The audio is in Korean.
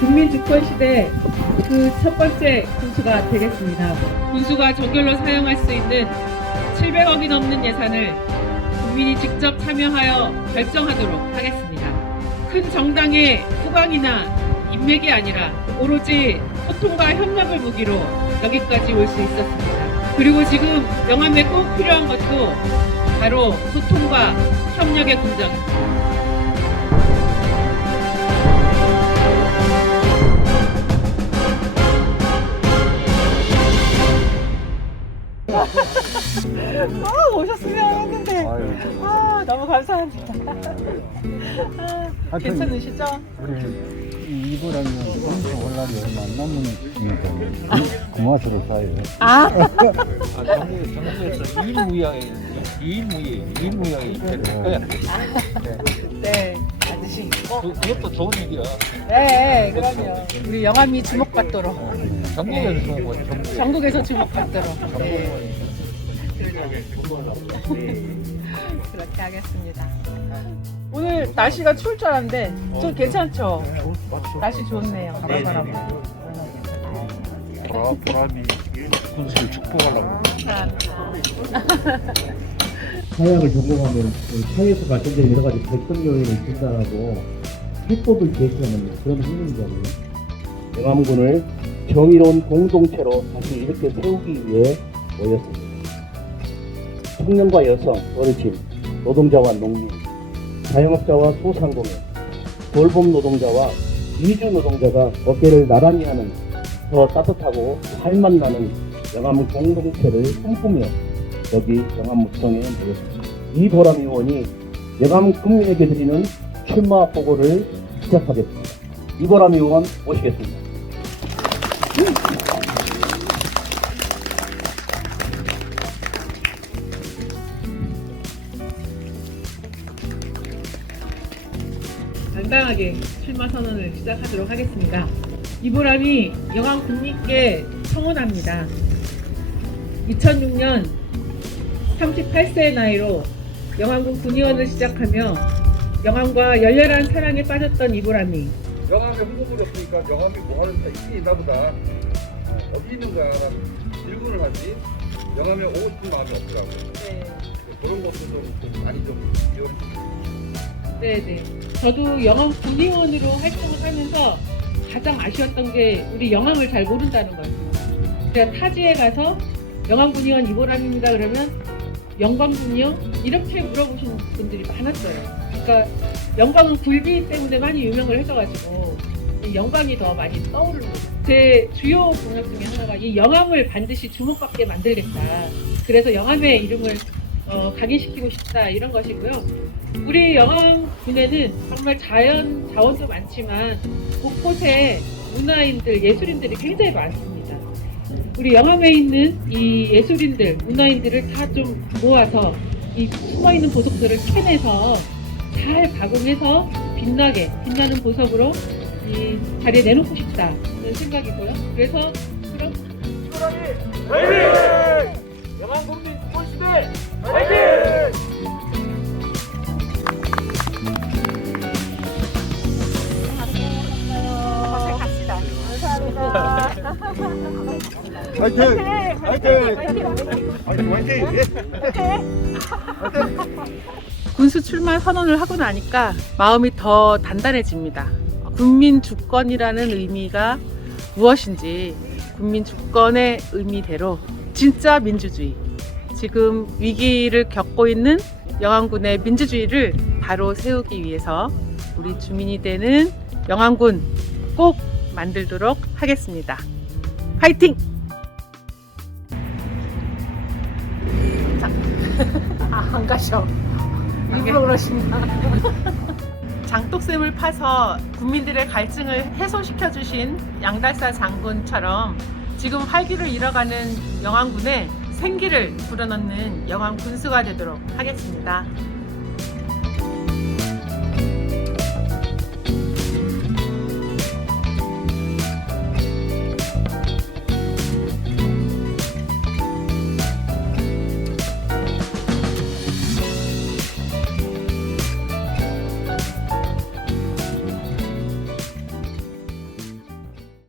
조선시대 그 첫 번째 군수가 되겠습니다. 군수가 정결로 사용할 수 있는 700억이 넘는 예산을 국민이 직접 참여하여 결정하도록 하겠습니다. 큰 정당의 후광이나 인맥이 아니라 오로지 소통과 협력을 무기로 여기까지 올 수 있었습니다. 그리고 지금 영암에 꼭 필요한 것도 바로 소통과 협력의 군정입니다. 아, 오셨으면 했는데. 아유, 아, 너무 감사합니다. 아, 하여튼 괜찮으시죠? 우리 이 이브라면 검수 혼란이 얼마 안 남은 중이니까 고마스로 사요. 아, 아, 정부, 정부에서 이일무이하게 이일무이 이일무이하게 될 거야. 네. 받으시고. 그, 그것도 좋은 얘기야. 네, 그럼요. 우리 영암이 주목받도록. 전국에서 뭐 전국 전국에서 주목받도록. 네. 그렇게 하겠습니다. 오늘 날씨가 추울 줄 알았는데 좀 괜찮죠? 날씨 좋네요. 바람바람. 보라, 보람이 군수를 축복하려고. 사 약을 전공하면 그 사회에서 발생되는 여러 가지 발전 요인을 진단하고 해법을 제시하는 그런 훈련이잖아요. 영암군을 정의로운 공동체로 다시 이렇게 세우기 위해 모였습니다. 청년과 여성, 어르신, 노동자와 농민, 자영업자와 소상공인, 돌봄 노동자와 이주 노동자가 어깨를 나란히 하는 더 따뜻하고 살맛 나는 영암 공동체를 꿈꾸며 여기 영암무청에 모였습니다. 이보람 의원이 영암 국민에게 드리는 출마 보고를 시작하겠습니다. 이보람 의원 모시겠습니다. 당당하게 출마 선언을 시작하도록 하겠습니다. 이보람이 영암 국민께 청원합니다. 2006년 38세의 나이로 영암군 군의원을 시작하며 영암과 열렬한 사랑에 빠졌던 이보람이 영암에 후보물이 없으니까 영암이 뭐하는 데 있긴 있나 보다. 어, 어디 있는가 질문을 하지. 영암에 오고 싶은 마음이 없더라고 그런 것도 좀, 좀 많이 좀 네네. 저도 영암 군의원으로 활동을 하면서 가장 아쉬웠던 게 우리 영암을 잘 모른다는 거예요. 제가 타지에 가서 영암 군의원 이보람입니다 그러면 영광군이요? 이렇게 물어보시는 분들이 많았어요. 그러니까 영광은 굴비 때문에 많이 유명을 해서가지고 이 영광이 더 많이 떠오르는. 제 주요 공약 중에 하나가 이 영암을 반드시 주목받게 만들겠다. 그래서 영암의 이름을 어, 각인시키고 싶다 이런 것이고요. 우리 영암군에는 정말 자연 자원도 많지만 곳곳에 문화인들, 예술인들이 굉장히 많습니다. 우리 영암에 있는 이 예술인들, 문화인들을 다 좀 모아서 이 숨어 있는 보석들을 캐내서 잘 가공해서 빛나게 빛나는 보석으로 이 자리에 내놓고 싶다는 생각이고요. 그래서 그럼 영암 국민 꼴시대 고생합 화이팅! 화이팅! 화이팅! 화이팅! 군수 출마 선언을 하고 나니까 마음이 더 단단해집니다. 국민 주권이라는 의미가 무엇인지 국민 주권의 의미대로 진짜 민주주의 지금 위기를 겪고 있는 영암군의 민주주의를 바로 세우기 위해서 우리 주민이 되는 영암군 꼭 만들도록 하겠습니다. 파이팅! 아, 안 가셔. 일부러 그러시나. 장독샘을 파서 국민들의 갈증을 해소시켜 주신 양달사 장군처럼 지금 활기를 잃어가는 영암군에 생기를 불어넣는 영암 군수가 되도록 하겠습니다.